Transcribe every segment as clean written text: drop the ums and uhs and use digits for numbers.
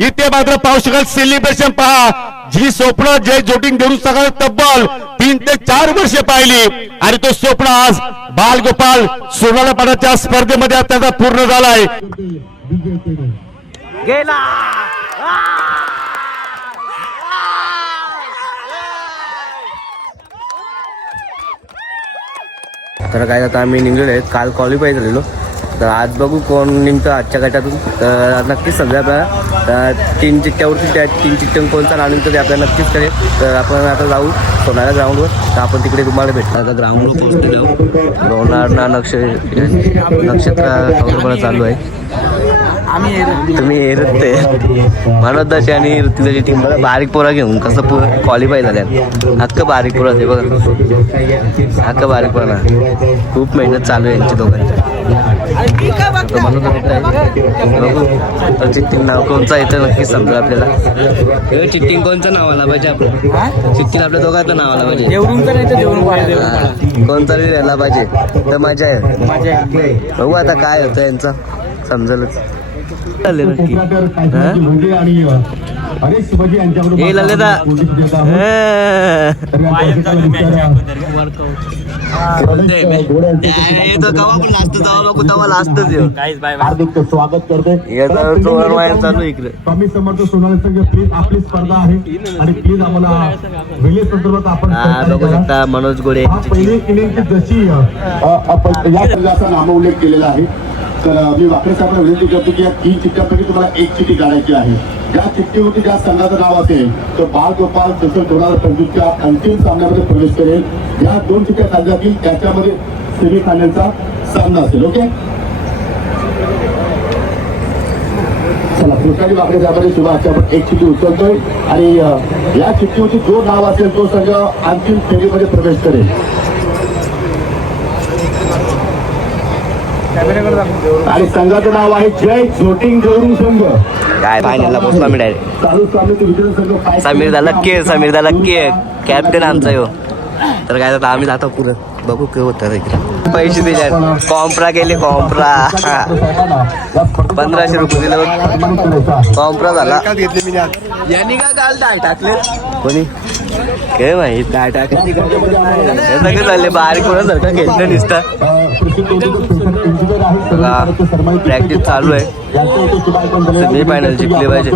इथे मात्र पाहू शकाल सेलिब्रेशन पहा. जी स्वप्न जय जोटिंग देऊन सगळं तब्बल 3 ते 4 वर्षे पाहिली आणि तो स्वप्न आज बालगोपाल सोनाला पदाच्या स्पर्धेमध्ये आता पूर्ण झालाय. गेला तर काय आता आम्ही निघलेलो आहे. काल क्वालिफाय झालेलो तर आज बघू कोण निघतं आजच्या गटातून. तर नक्कीच समजा आपल्याला 3 चिठ्ठ्यावरती त्या 3 चिठ्ठ्या कोणता नाणं तर ते आपल्याला नक्कीच करेल. तर आपण आता जाऊ सोनाला ग्राउंडवर. तर आपण तिकडे तुम्हाला भेटतो. आता ग्राउंडवर पोहोचलेलो. रोनार्डना नक्षत्र चालू आहे. तुम्ही ऋत्ते मनोदाची आणि ऋतिकाची टीम बघा. बारीक पोरा घेऊन कसं क्वालिफाय झाल्या. हक्क बारीक पोरा ते बघा. हक्क बारीक पोरा खूप मेहनत चालू आहे यांची दोघांची. बघू तर चिठ्ठींग नाव कोणचं येतं नक्की समजा आपल्याला. चिठ्ठींग कोणचं नाव आला पाहिजे. आपण चिठ्ठीला आपल्या दोघांचं नाव आला पाहिजे. कोणता यायला पाहिजे तर मजा आहे. बघू आता काय होतं यांचं समजेलच. नक्की हे ललिता स्वागत करते चालू इकडे. स्वामी समर्थ सोनाली संघ प्लीज आपली स्पर्धा आहे आणि प्लीज आम्हाला रिलीज संदर्भात आपण बघू शकता. मनोज गोडे पहिली इनिंगची जशी आपण या संघाचा नामोल्लेख केलेला आहे. तर मी वाकडे साहेबांना विनंती करतो की या 3 चिठ्ठ्यांपैकी तुम्हाला 1 चिठ्ठी काढायची आहे. ज्या चिठ्ठीवरती ज्या संघाचं नाव असेल तो बालगोपाल 2025च्या अंतिम सामन्यामध्ये प्रवेश करेल. या 2 चिठ्ठ्या काढल्या जातील त्याच्यामध्ये सेमीफायनलचा सामना असेल. ओके चला कृष्णाजी वाकडे साहेबांनी शुभाच्या आपण 1 चिठ्ठी उचलतोय आणि या चिठ्ठीवरती जो नाव असेल तो संघ अंतिम फेरीमध्ये प्रवेश करेल. आणि संघाचं नाव आहे जय जोटिंग जोडिंग संघ. काय फायनलला पोहोचला मी डायरेक्ट. चालू सामन्याचे विजेते संघ समीर लक्के कॅप्टन आमचा यो. तर काय आता आम्ही जातो पुढे बघू काय होतं इकडे. पैसे दिले कॉम्प्रा केले. कॉम्प्रा 1500 रुपये दिले. कॉम्प्रा झाला. यांनी काय काल डाळ टाकले कोणी काय माहित. डाळ टाकायची काय झाले. बारीक कोणासारखं घेतलं नुसतं. प्रॅक्टिस चालू आहे. सेमी फायनल जिंकले पाहिजे.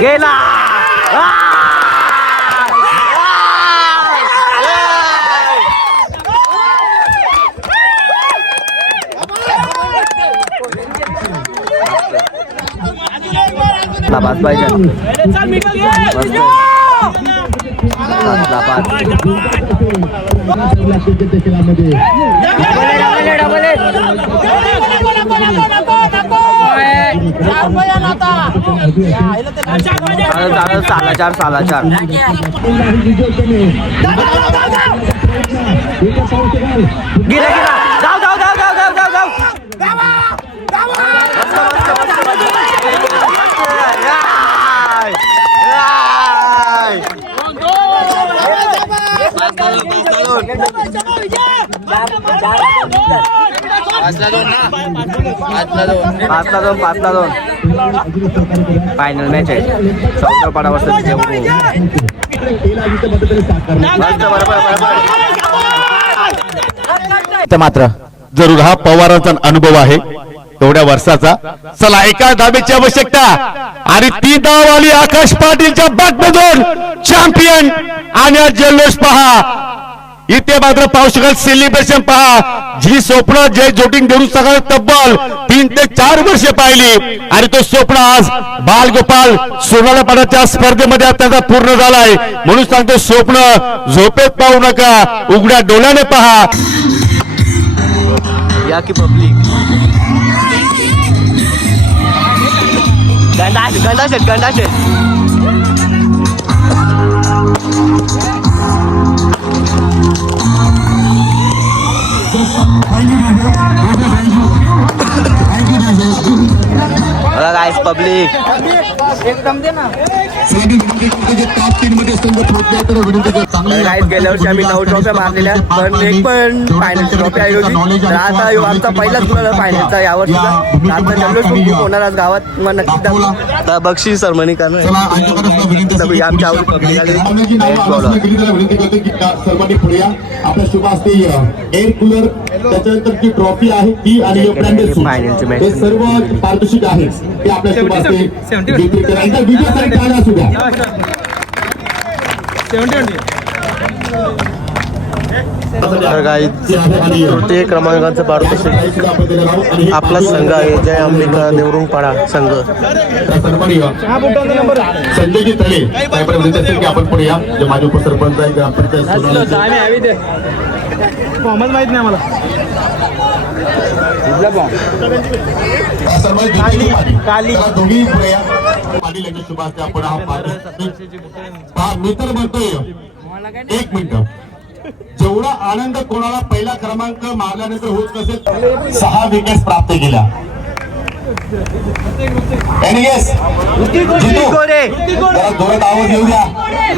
गेला पाच पाहिजे. साला चार गिरा जाऊ जाऊ जाऊ जाऊ जाऊ जाऊ जाऊ. पाचला दोन फायनल मॅच आहे. 14 पाडावर मात्र जरूर हा पवारांचा अनुभव आहे एवढ्या वर्षाचा. चला एका धावेची आवश्यकता आणि 3 धाव आली आकाश पाटीलच्या बॅटमधून. चॅम्पियन आणि जल्लोष पहा. इथे मात्र पाहू शकाल सेलिब्रेशन पहा, जी स्वप्न जय जोटिंग देऊन सगळं तब्बल 3 ते 4 वर्षे पाहिली आणि तो स्वप्न आज बालगोपाल सोनाला पदाच्या स्पर्धेमध्ये त्याचा पूर्ण झालाय. म्हणून सांगतो स्वप्न झोपेत पाहू नका, उघड्या डोळ्याने पहा. या की पब्लिक गंडा गाइस पब्लिक एकदम दे ना. गाइस गेल्या वर्षी आम्ही 9 ट्रॉफ्या मारलेल्या, पण एक पण फायनलची ट्रॉफी आली होती. तर आता आमचा पहिलाच गुलाल फायनलचा यावर्षीचा. आता जल्लोष खूप होणार आज गावात, मग नक्कीच दाखवू. आता बक्षीस सरमणी करणार आमच्या सर्वांनी पुढे या. आपल्या शुभ असते एअर कूलर, त्याच्यानंतर जी ट्रॉफी आहे ती आणि फायनलची मॅच हे सर्व पारितोषिक आहे ते आपल्या शुभ असते विक्री करायचं. विजयासाठी टाळ्या असू द्या. तृतीय क्रमांकाचं पारितोषिक आपला संघ आहे जय अंबिका देवरुंगपाडा संघ. संजयजी तळे साहेबांना असेल की आपण पुढे या. जे माझे उपसरपंच आहे ग्रामपंचायत फॉर्मच माहित नाही आम्हाला. दोघी पुढे या. पाटील यांची शुभ असते. आपण हा मी तर म्हणतोय 1 मिनिट, जेवढा आनंद कोणाला पहिला क्रमांक मारल्यानंतर होत नसेल, 6 विकेट प्राप्त केल्या. जोरात आवाज येऊ द्या.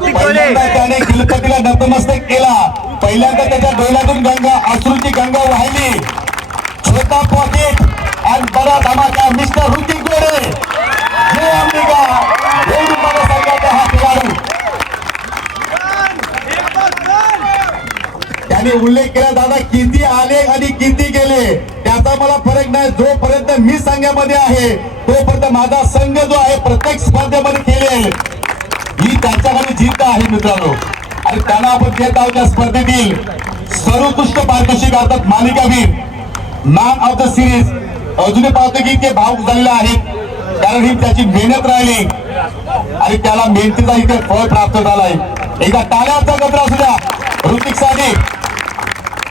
पहिल्यांदा त्याने किलपतीला नतमस्तक केला. पहिल्यांदा त्याच्या डोळ्यातून गंगा अश्रूची गंगा वाहिली. छोटा पॉकेट आणि बडा धमाका मिस्टर ऋतिक गोरे. जय अंबिका देवरुंगपाडा संघाचा हा खेळाडू. त्याने उल्लेख केला, दादा किती आले आणि किती गेले त्याचा मला फरक नाही. जोपर्यंत मी संघामध्ये आहे तोपर्यंत माझा संघ जो आहे प्रत्येक स्पर्धेमध्ये खेळेल, ही त्याच्याकडे जिद्द आहे मित्रांनो. आणि त्यांना आपण देत आहोत त्या स्पर्धेतील सर्वोत्कृष्ट पारितोषिक अर्थात मालिकावीर, मॅन ऑफ द सिरीज. अजूनही पाहतो की ते भावुक झालेले आहेत, कारण ही त्याची मेहनत राहिली आणि त्याला मेहनतीचा इथे फळ प्राप्त झालाय. एकदा टाळ्याचा गजर असू द्या ऋतिक साठी.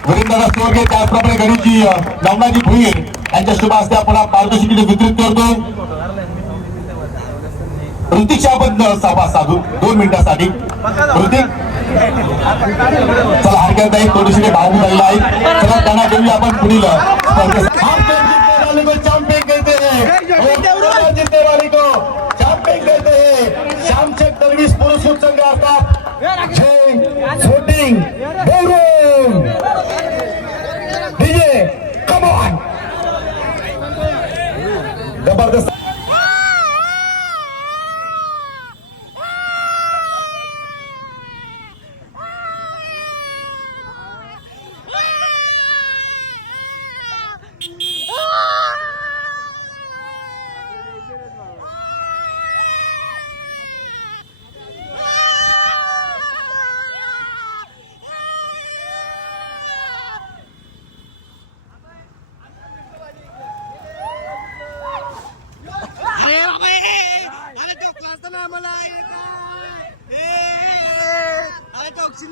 वीरेंद्र स्वर्गे त्याचप्रमाणे गणेशजी नवनाजी भुईर यांच्या शुभ हस्ते आपण पारितोषिक वितरित करतो. ऋतिकशी आपण संवाद साधू 2 मिनिटांसाठी. ऋतिक चला हरकत नाही, थोडीशी भावूक झालेला आहे. चला त्यांना देऊया आपण पुढील चॅम्पियन करते जीतने वाली को चॅम्पियन करते हैं श्यामचंद दरवेश पुरुष संघ अर्थात जय shooting Devrung. DJ come on. जबरदस्त.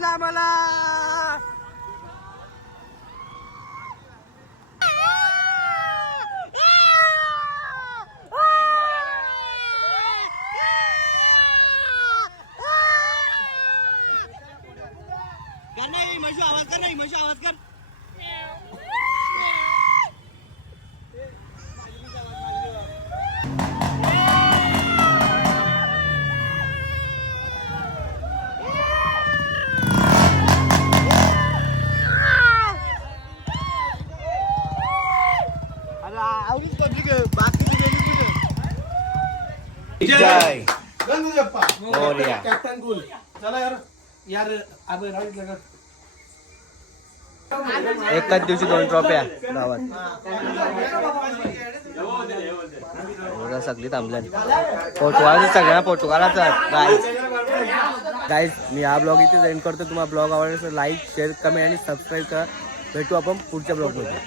आम्हाला आवाज कर. जय गणपती मोरया. Captain cool. चला यार आपण राहिलं एकाच दिवशी 2 ट्रॉफ्या गावात. सगळी थांबल्या. पोर्तुगाल सगळ्या पोर्तुगालाचा गाईज मी हा ब्लॉग इथेच एंड करतो. तुम्हाला ब्लॉग आवडला तर लाईक शेअर कमेंट आणि सबस्क्राईब करा. भेटू आपण पुढच्या ब्लॉगमध्ये.